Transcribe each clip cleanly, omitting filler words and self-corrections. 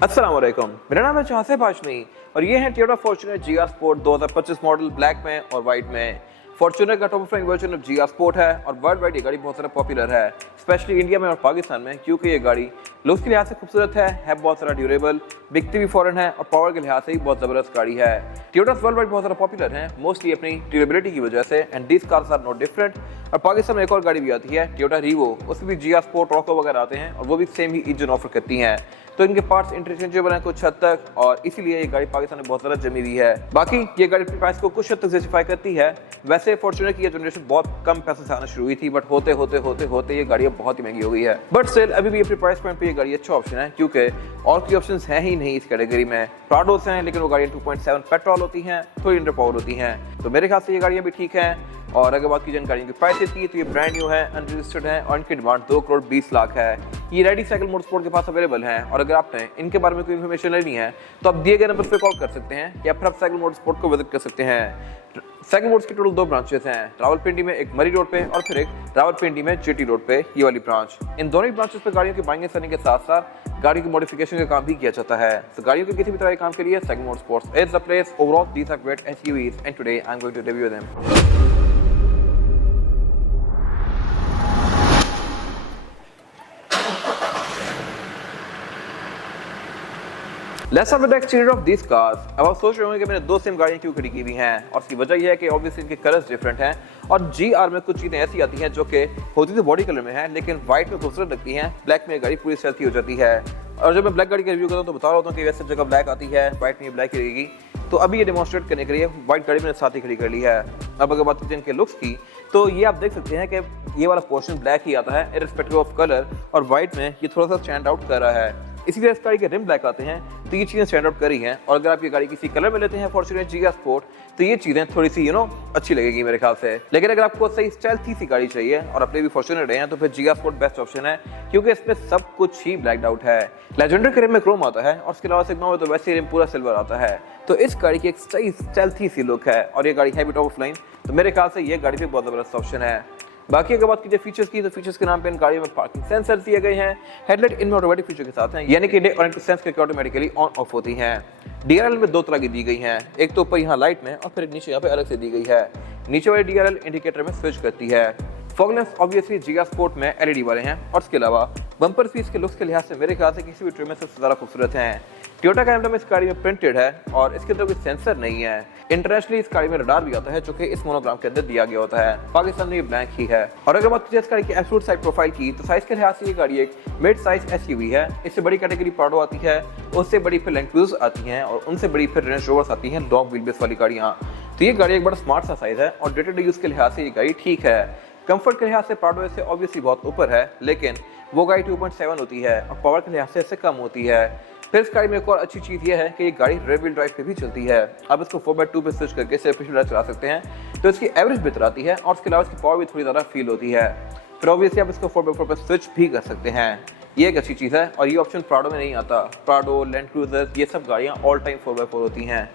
अस्सलाम वालेकुम, मेरा नाम है चासिफ हाशमी और ये है Toyota Fortuner GR sport 2025 model black में और वाइट में। फॉर्च्यूनर का top flying version of GR sport है और वर्ल्ड वाइड ये गाड़ी बहुत ज़्यादा पॉपुलर है, स्पेशली इंडिया में और पाकिस्तान में, क्योंकि ये गाड़ी लुक्स के लिहाज से खूबसूरत है बहुत सारा ड्यूरेबल, बिकती भी फॉरन है और पावर के लिहाज से ही बहुत ज़बरदस्त गाड़ी है। टोयोटास वर्ल्ड वाइड बहुत ज़्यादा पॉपुलर है, मोस्टली अपनी ड्यूरेबिलिटी की वजह से, and these cars are not different. और पाकिस्तान में एक और गाड़ी भी आती है टोयोटा रीवो, उसमें भी GR स्पोर्ट रॉको वगैरह आते हैं और वो भी सेम ही इंजन ऑफर करती हैं, तो इनके पार्ट्स इंटरचेंजेबल हैं कुछ हद तक और इसीलिए ये गाड़ी पाकिस्तान में बहुत ज़्यादा जमी हुई है। बाकी ये गाड़ी अपनी प्राइस को कुछ हद तक जस्टिफाई करती है। वैसे फॉर्च्यूनर की ये जनरेशन बहुत कम पैसे से आना शुरू हुई थी, बट होते होते ये गाड़ी बहुत ही महंगी हो गई है। बट स्टिल अभी भी अपने प्राइस पॉइंट पे ये गाड़ी अच्छा ऑप्शन है, क्योंकि और कोई ऑप्शन है ही नहीं इस कैटेगरी में। प्राडोस हैं लेकिन वो गाड़ियाँ 2.7 पेट्रोल होती हैं, थोड़ी अंडर पावर होती हैं, तो मेरे ख्याल से ये गाड़ियाँ भी ठीक हैं। और अगर बात की जानकारी की प्राइसेस की, तो ये ब्रांड न्यू है, अनरजिस्टर्ड है और इनकी डिमांड 2 करोड़ 20 लाख है। ये रेडी साइकिल मोटरस्पोर्ट के पास अवेलेबल है और अगर आपने इनके बारे में कोई इन्फॉर्मेशन लेनी है तो आप दिए गए नंबर पर कॉल कर सकते हैं या फिर आप साइकिल मोटरस्पोर्ट को विजिट कर सकते हैं। साइकिल मोटर्स की टोटल 2 ब्रांचेस हैं, रावलपिंडी में एक मरी रोड पे और फिर एक रावलपिंडी में GT रोड पे, ये वाली ब्रांच। इन दोनों ही ब्रांचेस पे गाड़ियों की बाइंग एंड सेलिंग के साथ साथ गाड़ी की मॉडिफिकेशन का काम भी किया जाता है। तो गाड़ियों के किसी भी तरह के काम के लिए cycle motorsports is the place. Overall these are great SUVs and today I am going to review them. Let's have the exterior of these cars। अब आप सोच रहे होंगे कि मैंने 2 सेम गाड़ियाँ क्यों खड़ी की हुई हैं, और इसकी वजह यह है कि ऑब्वियसली इनके कलर्स डिफरेंट हैं और GR में कुछ चीज़ें ऐसी आती हैं जो कि होती तो बॉडी कलर में है लेकिन व्हाइट में खूबसूरत लगती हैं, ब्लैक में गाड़ी पूरी स्टेल्थी हो जाती है। और जब मैं ब्लैक गाड़ी का रिव्यू करता हूँ तो बता रहा हूँ कि वैसे जगह ब्लैक आती है, व्हाइट में ब्लैक ही रहेगी। तो अभी ये डेमोन्स्ट्रेट करने के लिए व्हाइट गाड़ी मैंने साथ ही खड़ी कर ली है। अब अगर बात करते हैं इनके लुक्स की, तो ये आप देख सकते हैं कि ये वाला पोर्शन ब्लैक ही आता है इररिस्पेक्टिव ऑफ कलर, और व्हाइट में ये थोड़ा सा स्टैंड आउट कर रहा है। इसीलिए इस गाड़ी के रिम ब्लैक आते हैं, तो ये चीज़ें स्टैंड आउट करी हैं। और अगर आप ये गाड़ी किसी कलर में लेते हैं फॉर्च्यूनर GR स्पोर्ट, तो ये चीज़ें थोड़ी सी अच्छी लगेगी मेरे ख्याल से। लेकिन अगर आपको सही स्टाइल सी गाड़ी चाहिए और अपने भी फॉर्च्यूनर रहे हैं, तो फिर GR स्पोर्ट बेस्ट ऑप्शन है, क्योंकि इसमें सब कुछ ही ब्लैक्ड आउट है। लेजेंडर के रिम में क्रोम आता है और उसके अलावा सिग्मा में तो वैसे रिम पूरा सिल्वर आता है, तो इस गाड़ी की एक सही स्टाइल सी लुक है और ये गाड़ी है भी टॉप ऑफ लाइन, तो मेरे ख्याल से ये गाड़ी भी बहुत ज़बरदस्त ऑप्शन है। बाकी अगर बात कीजिए फीचर्स की, तो फीचर्स के नाम पे इन गाड़ियों में पार्किंग सेंसर दिए गए हैं। हेडलाइट इनमें ऑटोमेटिक फीचर के साथ हैं, यानी कि डे और नाइट सेंस करके ऑटोमेटिकली ऑन ऑफ होती हैं। DRL में 2 तरह की दी गई हैं, एक तो ऊपर यहाँ लाइट में और फिर एक नीचे यहाँ पे अलग से दी गई है। नीचे वाली DRL इंडिकेटर में स्विच करती है। Fog lamps obviously GR sport में LED वाले हैं और इसके अलावा बम्पर पीस के लुक्स के लिहाज से मेरे ख्याल से किसी भी ट्रिम में सबसे ज़्यादा खूबसूरत हैं। टोयोटा का एम्ब्लम इस गाड़ी में प्रिंटेड है और इसके अंदर कोई सेंसर नहीं है। इंटरनेशनली इस गाड़ी में रडार भी आता है जो कि इस मोनोग्राम के अंदर दिया गया होता है, पाकिस्तान में ये ब्लैंक ही है। और अगर बात कीजिए इस गाड़ी की एब्सोल्यूट साइड प्रोफाइल की, तो साइज के लिहाज से ये गाड़ी एक मिड साइज SUV है। इससे बड़ी कैटेगरी प्राडो आती है, उससे बड़ी फिर लैंड क्रूज़र आती हैं और उनसे बड़ी फिर रेंज रोवर्स आती हैं, लॉन्ग व्हील बेस वाली गाड़ियाँ। तो ये गाड़ी एक बड़ा स्मार्ट सा साइज है और डे टू डे यूज़ के लिहाज से ये गाड़ी ठीक है। कंफर्ट के लिहाज से प्राडो इससे ऑब्वियसली बहुत ऊपर है, लेकिन वो गाड़ी 2.7 होती है और पावर के लिहाज से इससे कम होती है। फिर इस गाड़ी में एक और अच्छी चीज़ ये है कि ये गाड़ी रेयर व्हील ड्राइव पे भी चलती है। आप इसको 4x2 पे स्विच करके सिर्फ पिछले चला सकते हैं, तो इसकी एवरेज बेहतर आती है और इसके अलावा इसकी पावर भी थोड़ी ज़्यादा फील होती है। फिर ऑब्वियसली आप इसको 4x4 पे स्विच भी कर सकते हैं, ये एक अच्छी चीज़ है और ये ऑप्शन प्राडो में नहीं आता। प्राडो, लैंड क्रूजर, ये सब गाड़ियाँ ऑल टाइम 4x4 होती हैं।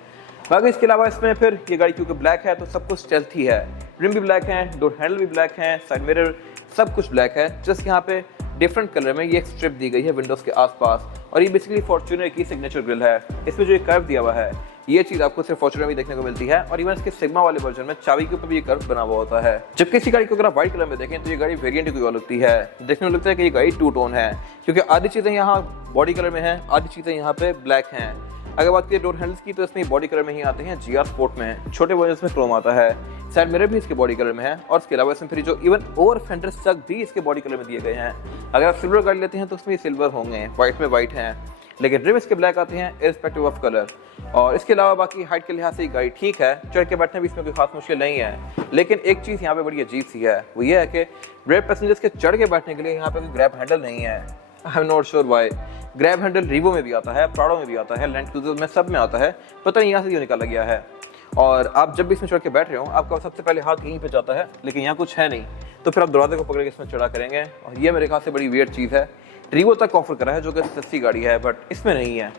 बाकी इसके अलावा इसमें फिर ये गाड़ी क्योंकि ब्लैक है तो सब कुछ स्टेल्थी है। रिम भी ब्लैक है, डोर हैंडल भी ब्लैक है, साइड मिरर सब कुछ ब्लैक है। जस्ट यहाँ पे डिफरेंट कलर में ये एक स्ट्रिप दी गई है विंडोज़ के आसपास, और ये बेसिकली फॉर्च्यूनर की सिग्नेचर ग्रिल है। इसमें जो ये कर्व दिया हुआ है, ये चीज़ आपको सिर्फ फॉर्च्यूनर में देखने को मिलती है, और इवन इसके सिग्मा वाले वर्जन में चाबी के ऊपर भी ये कर्व बना हुआ होता है। जबकि इसी गाड़ी को अगर आप व्हाइट कलर में देखें तो ये गाड़ी वेरिएंट की लगती है, देखने में लगता है कि ये गाड़ी 2 टोन है, क्योंकि आधी चीज़ें यहाँ बॉडी कलर में हैं, आधी चीज़ें यहाँ पे ब्लैक हैं। अगर बात करें डोर हैंडल्स की, तो इसमें बॉडी कलर में ही आते हैं, GR स्पोर्ट में छोटे वर्जन में क्रोम आता है। साइड मिरर भी इसके बॉडी कलर में है और इसके अलावा इसमें फिर जो इवन ओवर फेंडर्स तक भी इसके बॉडी कलर में दिए गए हैं। अगर आप सिल्वर गाड़ी लेते हैं तो उसमें सिल्वर होंगे, व्हाइट में व्हाइट हैं, लेकिन रिम इसके ब्लैक आते हैं इररिस्पेक्टिव ऑफ कलर। और इसके अलावा बाकी हाइट के लिहाज से गाड़ी ठीक है, चढ़ के बैठने भी इसमें कोई खास मुश्किल नहीं है। लेकिन एक चीज़ यहाँ पे बड़ी अजीब सी है, वो ये है कि ग्रैब पैसेंजर्स के चढ़ के बैठने के लिए यहाँ पे कोई ग्रैब हैंडल नहीं है। I am not sure why. Grab handle Revo में भी आता है, प्राडो में भी आता है, लैंड क्रूजर में सब में आता है, पता नहीं यहाँ से क्यों निकाला गया है। और आप जब भी इसमें चढ़ के बैठ रहे हो, आपका सबसे पहले हाथ यहीं पे जाता है, लेकिन यहाँ कुछ है नहीं, तो फिर आप दरवाजे को पकड़ के इसमें चढ़ा करेंगे, और ये मेरे ख्याल से बड़ी वियर्ड चीज़ है। रीवो तक ऑफर करा है जो कि सस्ती गाड़ी है, बट इसमें नहीं है।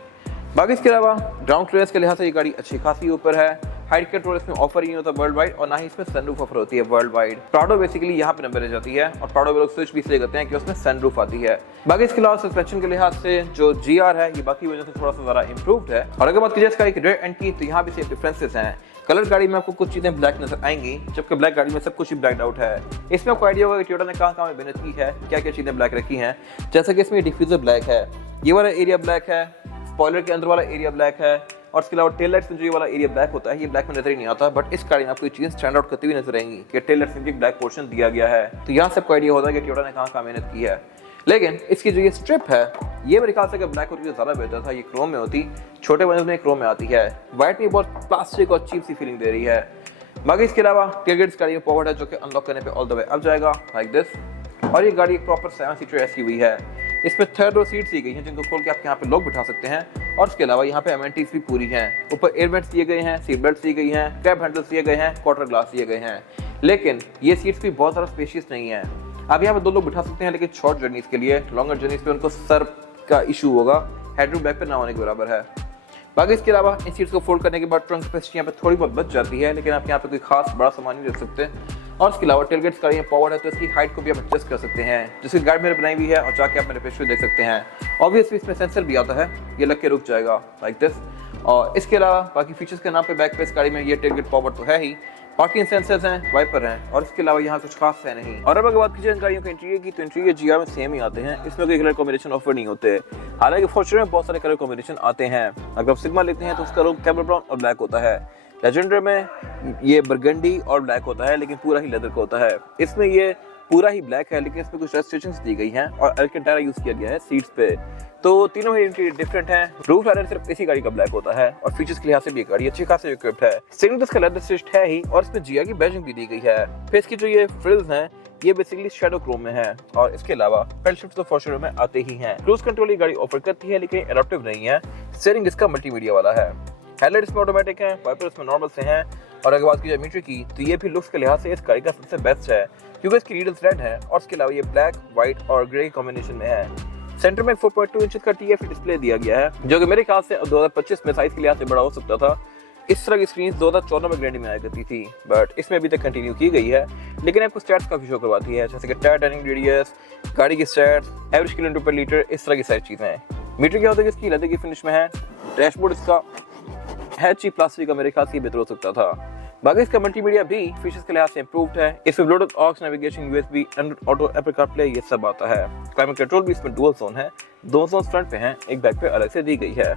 बाकी इसके अलावा ग्राउंड क्लियरेंस के लिहाज से ये गाड़ी अच्छी खासी ऊपर है हाइट कंट्रोल इसमें ऑफर ही नहीं होता वर्ल्ड वाइड, और ना ही इसमें सनरूफ ऑफर होती है वर्ल्ड वाइड। प्राडो बेसिकली यहाँ पे नंबर रह जाती है, और प्राडो लोग स्विच भी इसलिए करते हैं कि उसमें सनरूफ आती है। बाकी इसके अलावा सस्पेंशन के लिहाज से जो GR है ये बाकी वजह से थोड़ा सा ज्यादा इंप्रूव्ड है। और अगर बात की जाए इसका एक रेयर एंड की, तो यहाँ भी सेम डिफरेंसेस हैं। कलर गाड़ी में आपको कुछ चीजें ब्लैक नजर आएंगी, जबकि ब्लैक गाड़ी में सब कुछ ही ब्लैक आउट है। इसमें आपको आइडिया होगा कि टोयोटा ने कहाँ मेहनत की है, क्या क्या चीजें ब्लैक रखी हैं। जैसे कि इसमें डिफ्यूजर ब्लैक है, ये वाला एरिया ब्लैक है, स्पॉइलर के अंदर वाला एरिया ब्लैक है, और इसके अलावा टेल लाइट्स में जो ये वाला एरिया ब्लैक होता है ये ब्लैक में नजर ही नहीं आता। बट इस गाड़ी में आपको ये चीज स्टैंड आउट करती हुई नजर आएंगी कि टेल लाइट्स में भी ब्लैक पोर्शन दिया गया है। तो यहाँ सबको आइडिया होता है कि टोयोटा ने कहाँ मेहनत की है। लेकिन इसकी जो ये स्ट्रिप है ये मेरे ख्याल से अगर ब्लैक होती तो ज्यादा बेहतर था। ये क्रोम में होती, छोटे बंदे में क्रोम में आती है। व्हाइट में बहुत प्लास्टिक और चीप सी फीलिंग दे रही है। बाकी इसके अलावा टेलगेट्स गाड़ी में पावर्ड है जो कि अनलॉक करने पे ऑल द वे अब जाएगा लाइक दिस। और ये गाड़ी एक प्रॉपर 7 सीटर SUV है। इसमें 3rd रो सीट्स दी गई हैं जिनको खोल के आप यहाँ पे लोग बिठा सकते हैं। और इसके अलावा यहाँ पे एमेनिटीज भी पूरी हैं। ऊपर एयर वेंट्स दिए गए हैं, सीट बेल्ट दी गई हैं, कैब हैंडल्स दिए गए हैं, क्वार्टर ग्लास दिए गए हैं। लेकिन ये सीट्स भी बहुत ज़्यादा स्पेशियस नहीं है। आप यहाँ पे 2 लोग बिठा सकते हैं, लेकिन शॉर्ट जर्नीज के लिए, लॉन्गर जर्नीज पे उनको सर का इशू होगा, हेडरूम बैक पे ना होने के बराबर है। बाकी इसके अलावा इन सीट्स को फोल्ड करने के बाद ट्रंक कैपेसिटी यहाँ पे थोड़ी बहुत बच जाती है, लेकिन आप यहाँ पे कोई खास बड़ा सामान नहीं रख सकते। और इसके अलावा टेलगेट्स गाड़ी में पावर्ड है तो इसकी हाइट को भी आप एडजस्ट कर सकते हैं, जिसकी गाइड मैंने बनाई हुई है, और जाके आप मेरे पेज पे देख सकते हैं। ऑब्वियसली इसमें सेंसर भी आता है, ये लग के रुक जाएगा लाइक दिस। और इसके अलावा बाकी फीचर्स के नाम पे बैक पे इस गाड़ी में ये टेलगेट पावर्ड तो है ही, पार्किंग सेंसर्स हैं, वाइपर हैं, और इसके अलावा यहाँ कुछ खास है नहीं। और अब अगर बात कीजिए इन गाड़ियों के इंटीरियर की, तो इंटीरियर GR में सेम ही आते हैं, इसमें कोई कलर कॉम्बिनेशन ऑफर नहीं होते। हालांकि फॉर्च्यूनर में बहुत सारे कलर कॉम्बिनेशन आते हैं। अगर आप सिग्मा लेते हैं तो उसका रंग कैमल ब्राउन और ब्लैक होता है। लेजेंडर में ये बरगंडी और ब्लैक होता है, लेकिन पूरा ही लेदर का होता है। इसमें ये पूरा ही ब्लैक है, लेकिन इसमें कुछ रेस्ट्रिक्शंस दी गई हैं और अल्केंटारा यूज किया गया है सीट्स पे। तो तीनों ही इंटीरियर डिफरेंट हैं। रूफ लाइनर सिर्फ इसी गाड़ी का ब्लैक होता है, और फीचर्स के लिहाज से भी ये गाड़ी अच्छी खासी इक्विप्ड है। स्टीयरिंग इसका लेदर असिस्ट है ही, और इसमें GR की बैजिंग भी दी गई है। फिर इसकी जो ये फ्रिल्स हैं ये बेसिकली शैडो क्रोम में है, और इसके अलावा पेडल शिफ्ट तो फॉर्च्यूनर में आते ही हैं। क्रूज कंट्रोल ये गाड़ी ऑफर करती है, लेकिन एडाप्टिव नहीं है। स्टीयरिंग इसका मल्टीमीडिया वाला है। हेडलाइट इसमें ऑटोमेटिक है, वाइपर इसमें नॉर्मल से हैं। और अगर बात की जाए मीटर की, तो ये भी लुक्स के लिहाज से इस गाड़ी का सबसे बेस्ट है, क्योंकि इसकी रीडल्स रेड है, और इसके अलावा ये ब्लैक, व्हाइट और ग्रे कॉम्बिनेशन में है। सेंटर में 4.2 इंच का TFT डिस्प्ले दिया गया है, जो कि मेरे ख्याल से 2025 में साइज के लिहाज से बड़ा हो सकता था। इस तरह की स्क्रीन 2014 में गारंटी में आया करती थी, बट इसमें अभी तक कंटिन्यू की गई है। लेकिन आपको स्टैट्स काफी शो करवाती है, जैसे कि टायर टर्निंग रेडियस, गाड़ी की स्टैट्स, एवरेज किलोमीटर पर लीटर, इस तरह की सारी चीजें। मीटर क्या होता है कि इसकी लेदर की फिनिश में है। डैशबोर्ड इसका है चीप प्लास्टिक का, मेरे ख्याल से बेहतर हो सकता था। बाकी इसका मल्टीमीडिया भी फीचर्स के लिहाज से इंप्रूव्ड है। इसमें Bluetooth, aux, navigation, USB, Android auto, Apple CarPlay ये सब आता है। क्लाइमेट कंट्रोल भी इसमें डुअल जोन है, 2 जोन फ्रंट पे हैं, एक बैक पे अलग से दी गई है।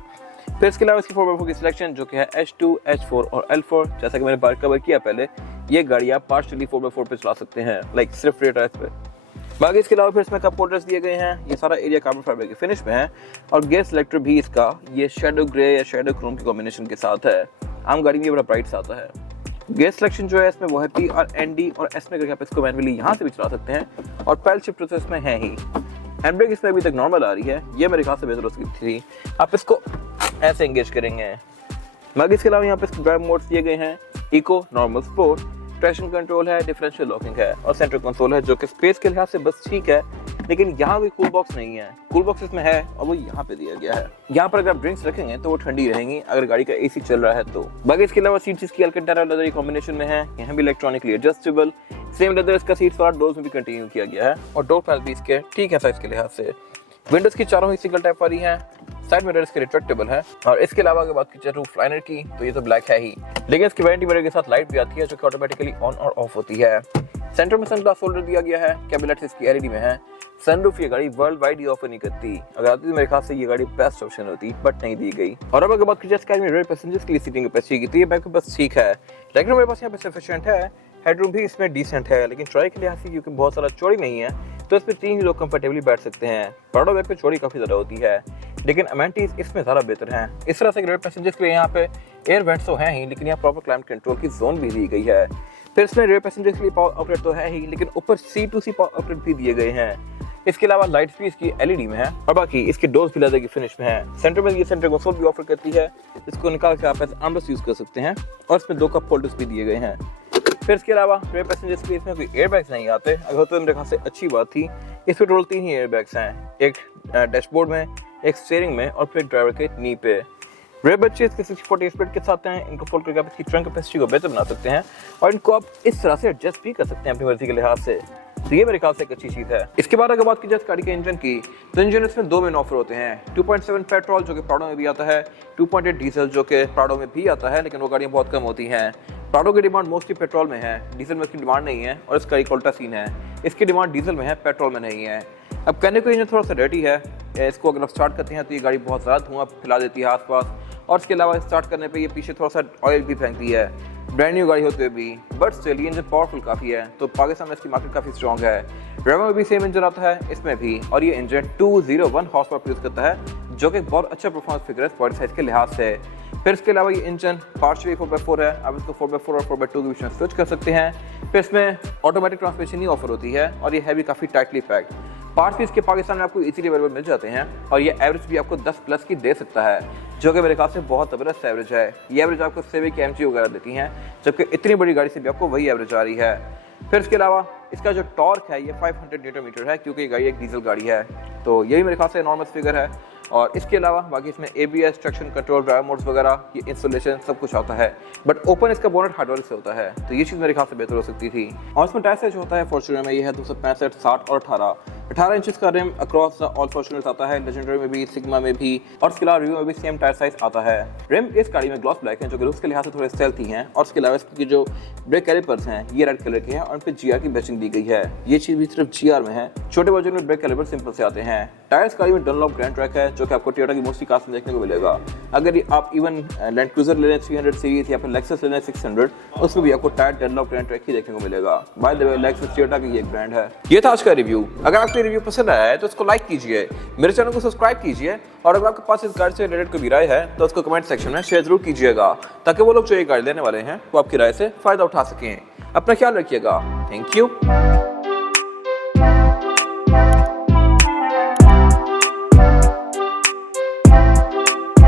फिर इसके अलावा इसकी 4x4 की सिलेक्शन जो कि है H2, H4 और L4, जैसा कि मैंने बार कवर किया पहले, ये गाड़ी आप पार्शियली 4x4 पे चला सकते हैं, लाइक सिर्फ रेयर टायर्स पे। बाकी इसके अलावा फिर इसमें कप होल्डर्स दिए गए हैं, ये सारा एरिया कार्बन फाइबर के फिनिश में है। और गियर सिलेक्टर भी इसका ये शैडो ग्रे या शैडो क्रोम के कॉम्बिनेशन के साथ है। आम गाड़ी में ये बड़ा ब्राइट आता है। गियर सिलेक्शन जो है इसमें वो है P और ND और S में करके आप इसको मैनुअली यहाँ से भी चला सकते हैं, और पैडल शिफ्टर तो इसमें है ही। हैंड ब्रेक इसमें अभी तक नॉर्मल आ रही है, ये मेरे ख्याल से बेहतर हो सकती थी। आप इसको ऐसे एंगेज करेंगे। बाकी इसके अलावा यहाँ पे ड्राइव मोड्स दिए गए हैं, eco, normal, sport, traction control है, डिफरेंशियल लॉकिंग है, और सेंट्रल कंसोल है, जो कि स्पेस के लिहाज से बस ठीक है, लेकिन यहाँ कोई कूल बॉक्स नहीं है। कूल बॉक्स इसमें है और वो यहाँ पे दिया गया है। यहाँ पर अगर आप ड्रिंक्स रखेंगे तो वो ठंडी रहेंगी, अगर गाड़ी का AC चल रहा है तो। बाकी इसके अलावा सीट्स इसकी अल्केंटारा लेदर कॉम्बिनेशन में है, यहाँ भी इलेक्ट्रॉनिकली एडजस्टेबल, सेम लेदर इसका सीट्स वाला डोर्स में भी कंटिन्यू किया गया है, और डोर पैनल भी इसके ठीक है साइज के लिहाज से। विंडोज की चारों ही सिंगल टाइप वाली हैं, साइड मिरर इसके रिट्रैक्टेबल है। और इसके अलावा अगर बात की जाए रूफ लाइनर की, तो ये तो ब्लैक है ही, लेकिन इसकी वारंटी मिरर के साथ लाइट भी आती है, जो कि ऑटोमेटिकली ऑन और ऑफ होती है। सेंटर में सनग्लास होल्डर दिया गया है, कैबिनेट्स इसकी LED में है। सनरूफ ये गाड़ी वर्ल्ड वाइड ही ऑफर नहीं करती, अगर आती तो मेरे ख्याल से ये गाड़ी बेस्ट ऑप्शन होती, बट नहीं दी गई। और अब अगर बात की जाए रेयर पैसेंजर्स के लिए सीटिंग कैपेसिटी की, तो ये बैक बस ठीक है, लेकिन मेरे पास यहाँ पे सफिशिएंट है। हेडरूम भी इसमें डिसेंट है, लेकिन ट्राई के लिहाज से क्योंकि बहुत सारा चौड़ी नहीं है, तो इसमें 3 लोग कंफर्टेबली बैठ सकते हैं। प्राडो बैग पे चौड़ी काफी ज्यादा होती है, लेकिन अमेनिटीज इसमें ज्यादा बेहतर हैं। इस तरह से रेयर पैसेंजर्स के लिए यहाँ पे एयर वेंट्स तो हैं ही, लेकिन यहाँ प्रॉपर क्लाइमेट कंट्रोल की जोन भी दी गई है। फिर इसमें रेयर पैसेंजर्स के लिए पावर आउटलेट तो है ही, लेकिन ऊपर C2C पावर आउटलेट भी दिए गए हैं। इसके अलावा लाइट्स भी इसकी LED में है, और बाकी इसके डोर्स भी लेदर की फिनिश में है। सेंटर में ये सेंटर कंसोल भी ऑफर करती है, इसको निकाल के आप आर्मरेस्ट यूज कर सकते हैं, और इसमें 2 कप होल्डर्स भी दिए गए हैं। फिर इसके अलावा रेयर पैसेंजर्स के लिए इसमें कोई एयरबैग्स नहीं आते, अगर तो मेरे ख्याल से अच्छी बात थी। इसमें टोटल 3 ही एयरबैग्स हैं, एक डैशबोर्ड में, एक स्टीयरिंग में, और फिर ड्राइवर के नी पे। रेयर बच्चे इसके 60-40 स्पीड के साथ हैं। इनको फोल्ड करके आप इसकी ट्रंक कैपेसिटी को बेहतर बना सकते हैं और इनको आप इस तरह से एडजस्ट भी कर सकते हैं अपनी मर्जी के लिहाज से। तो ये मेरे ख्याल से एक अच्छी चीज़ है। इसके बाद अगर बात की जाए गाड़ी के इंजन की, तो इंजन इसमें दो मेन ऑफर होते हैं। 2.7 पेट्रोल जो कि प्राडो में भी आता है, 2.8 डीजल जो कि प्राडो में भी आता है, लेकिन वो गाड़ियाँ बहुत कम होती हैं। प्राडो की डिमांड मोस्टली पेट्रोल में है, डीजल में इसकी डिमांड नहीं है और इसका एक उल्टा सीन है, इसकी डिमांड डीजल में है, पेट्रोल में नहीं है। अब कहने को इंजन थोड़ा सा डर्टी है, इसको अगर आप स्टार्ट करते हैं तो ये गाड़ी बहुत ज़्यादा धुआं फैला देती है आसपास, और इसके अलावा स्टार्ट करने पे ये पीछे थोड़ा सा ऑयल भी फेंकती है, ब्रांड न्यू गाड़ी होते हुए भी। बट स्टिल ये इंजन पावरफुल काफ़ी है, तो पाकिस्तान में इसकी मार्केट काफ़ी स्ट्रॉन्ग है। रेमो में भी सेम इंजन आता है, इसमें भी, और ये इंजन 201 हॉर्स पावर प्रोड्यूस करता है, जो कि बहुत अच्छा परफॉर्मेंस फिगर है बॉडी साइज के लिहाज से। फिर इसके अलावा ये इंजन पार्शियली 4x4 है, आप इसको 4x4 और 4x2 के बीच में स्विच कर सकते हैं। फिर इसमें ऑटोमेटिक ट्रांसमिशन ही ऑफर होती है और ये है भी काफ़ी टाइटली पैक्ड। पार्ट्स भी इसके पाकिस्तान में आपको इजीली अवेलेबल मिल जाते हैं और ये एवरेज भी आपको 10+ की दे सकता है, जो कि मेरे ख्याल से बहुत ज़बरदस्त एवरेज है। ये एवरेज आपको सेवी की एमजी वगैरह देती हैं, जबकि इतनी बड़ी गाड़ी से भी आपको वही एवरेज आ रही है। फिर इसके अलावा इसका जो टॉर्क है ये 500 न्यूटन मीटर है, क्योंकि ये गाड़ी एक डीजल गाड़ी है, तो यही मेरे ख्याल से नॉर्मल फिगर है। और इसके अलावा बाकी इसमें ABS, traction control, driver modes वगैरह, ये इंस्टॉलेशन सब कुछ आता है, बट ओपन इसका बोनट हार्डवेयर से होता है, तो ये चीज़ मेरे ख्याल से बेहतर हो सकती थी। और इसमें टायर साइज होता है फॉर्च्यूनर में, ये है 265, 60 और 18 इंचेस का रिम अक्रॉस ऑल फॉर्च्यूनर्स आता है, लेजेंडरी में भी, सिग्मा में भी, और इसके अलावा रिव्यू में भी सेम टायर साइज आता है। रिम इस गाड़ी में ग्लॉस ब्लैक है, जो कि लुक्स के लिहाज से थोड़े स्टेल्थी हैं, और इसके अलावा इसकी जो ब्रेक कैलिपर्स हैं ये रेड कलर के हैं और उन पर GR की बैचिंग दी गई है। ये चीज़ भी सिर्फ GR में है। छोटे वर्जन में ब्रेक कैलिपर सिंपल से आते हैं। टायर्स गाड़ी में डनलॉप ग्रैंड ट्रैक है, जो कि आपको टोयोटा की मोस्टली कार्स में देखने को मिलेगा। अगर आप इवन लैंड क्रूजर ले लें 300 सीरीज या फिर लेक्सस ले लें 600, उसमें भी आपको टायर डनलॉप ग्रैंड ट्रैक ही देखने को मिलेगा। By the way Lexus Toyota की एक ब्रांड है। ये था आज का रिव्यू। अगर आपको रिव्यू पसंद आया है तो इसको लाइक कीजिए, मेरे चैनल को सब्सक्राइब कीजिए, और अगर आपके पास इस गाड़ी से रिलेटेड कोई भी राय है तो उसको कमेंट सेक्शन में शेयर जरूर कीजिएगा, ताकि वो लोग जो ये गाड़ी लेने वाले हैं वो आपकी राय से फायदा उठा सकें। अपना ख्याल रखिएगा। Thank you.